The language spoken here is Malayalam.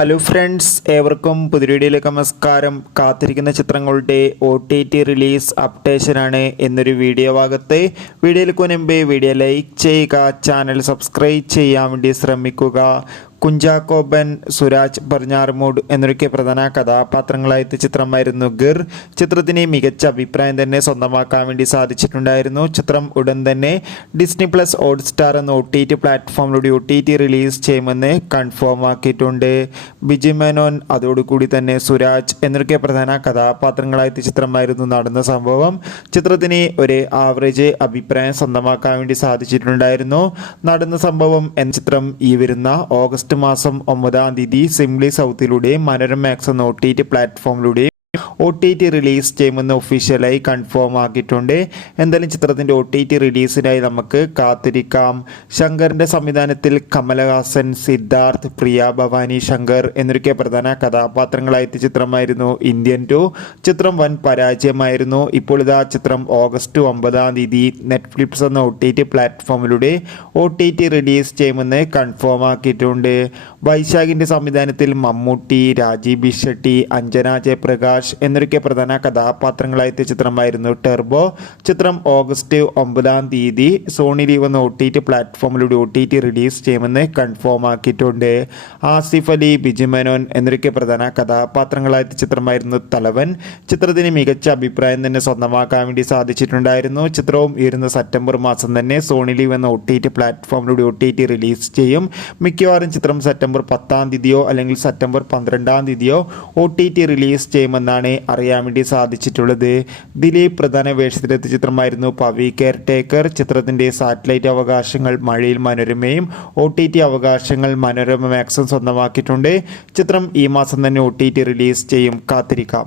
ഹലോ ഫ്രണ്ട്സ്, ഏവർക്കും പുതിയ വീഡിയോയിലേക്ക് നമസ്കാരം. കാത്തിരിക്കുന്ന ചിത്രങ്ങളുടെ OTT റിലീസ് അപ്ഡേഷനാണ് എന്നൊരു വീഡിയോ ഭാഗത്ത്. വീഡിയോയിലേക്ക് മുൻപ് വീഡിയോ ലൈക്ക് ചെയ്യുക, ചാനൽ സബ്സ്ക്രൈബ് ചെയ്യാൻ വേണ്ടി ശ്രമിക്കുക. കുഞ്ചാക്കോ ബെൻ, സുരാജ് പടിഞ്ഞാറമൂട് എന്നൊക്കെ പ്രധാന കഥാപാത്രങ്ങളായ ചിത്രമായിരുന്നു ഗിർ. ചിത്രത്തിന് മികച്ച അഭിപ്രായം തന്നെ സ്വന്തമാക്കാൻ വേണ്ടി സാധിച്ചിട്ടുണ്ടായിരുന്നു. ചിത്രം ഉടൻ തന്നെ ഡിസ്നി പ്ലസ് ഹോട്ട്സ്റ്റാർ എന്ന OTT പ്ലാറ്റ്ഫോമിലൂടെ OTT റിലീസ് ചെയ്യുമെന്ന് കൺഫേം ആക്കിയിട്ടുണ്ട്. ബിജി മേനോൻ, അതോടുകൂടി തന്നെ സുരാജ് എന്നൊക്കെ പ്രധാന കഥാപാത്രങ്ങളായ ചിത്രമായിരുന്നു നടന്ന സംഭവം. ചിത്രത്തിന് ഒരു ആവറേജ് അഭിപ്രായം സ്വന്തമാക്കാൻ വേണ്ടി സാധിച്ചിട്ടുണ്ടായിരുന്നു. നടന്ന സംഭവം എന്ന ചിത്രം ഈ വരുന്ന ഓഗസ്റ്റ് മാസം 9-ാം തീയതി സിംപ്ലി സൗത്തിലൂടെ മനോരമ മാക്സ് എന്ന OTT പ്ലാറ്റ്ഫോമിലൂടെ OTT റിലീസ് ചെയ്യുമെന്ന് ഒഫീഷ്യലായി കൺഫേം ആക്കിയിട്ടുണ്ട്. എന്തായാലും ചിത്രത്തിൻ്റെ OTT റിലീസിനായി നമുക്ക് കാത്തിരിക്കാം. ശങ്കറിൻ്റെ സംവിധാനത്തിൽ കമലഹാസൻ, സിദ്ധാർത്ഥ്, പ്രിയ ഭവാനി ശങ്കർ എന്നൊക്കെ പ്രധാന കഥാപാത്രങ്ങളായ ചിത്രമായിരുന്നു ഇന്ത്യൻ 2. ചിത്രം വൻ പരാജയമായിരുന്നു. ഇപ്പോൾ ഇതാ ചിത്രം ഓഗസ്റ്റ് 9-ാം തീയതി നെറ്റ്ഫ്ലിക്സ് എന്ന OTT പ്ലാറ്റ്ഫോമിലൂടെ OTT റിലീസ് ചെയ്യുമെന്ന് കൺഫേം ആക്കിയിട്ടുണ്ട്. വൈശാഖിൻ്റെ സംവിധാനത്തിൽ മമ്മൂട്ടി, രാജീവ് ഷെട്ടി, അഞ്ജന ജയപ്രകാശ് എന്നൊക്കെ പ്രധാന കഥാപാത്രങ്ങളായ ചിത്രമായിരുന്നു ടർബോ. ചിത്രം ഓഗസ്റ്റ് 9-ാം തീയതി സോണി ലീവ് എന്ന OTT പ്ലാറ്റ്ഫോമിലൂടെ OTT റിലീസ് ചെയ്യുമെന്ന് കൺഫേം ആക്കിയിട്ടുണ്ട്. ആസിഫ് അലി, ബിജി മേനോൻ എന്നൊക്കെ പ്രധാന കഥാപാത്രങ്ങളായ ചിത്രമായിരുന്നു തലവൻ. ചിത്രത്തിന് മികച്ച അഭിപ്രായം തന്നെ സ്വന്തമാക്കാൻ വേണ്ടി സാധിച്ചിട്ടുണ്ടായിരുന്നു. ചിത്രവും ഇരുന്ന സെപ്റ്റംബർ മാസം തന്നെ സോണി ലീവ് എന്ന OTT പ്ലാറ്റ്ഫോമിലൂടെ OTT റിലീസ് ചെയ്യും. മിക്കവാറും ചിത്രം സെപ്റ്റംബർ 10-ാം തീയതിയോ അല്ലെങ്കിൽ സെപ്റ്റംബർ 12-ാം തീയതിയോ OTT റിലീസ് ചെയ്യുമെന്നാണ് അറിയാൻ വേണ്ടി സാധിച്ചിട്ടുള്ളത്. ദിലീപ് പ്രധാന വേഷത്തിലെത്തിയ ചിത്രമായിരുന്നു പവി കെയർ ടേക്കർ. ചിത്രത്തിന്റെ സാറ്റലൈറ്റ് അവകാശങ്ങൾ മഴയിൽ മനോരമയും OTT അവകാശങ്ങൾ മനോരമ മാക്സും സ്വന്തമാക്കിയിട്ടുണ്ട്. ചിത്രം ഈ മാസം തന്നെ OTT റിലീസ് ചെയ്യും. കാത്തിരിക്കാം.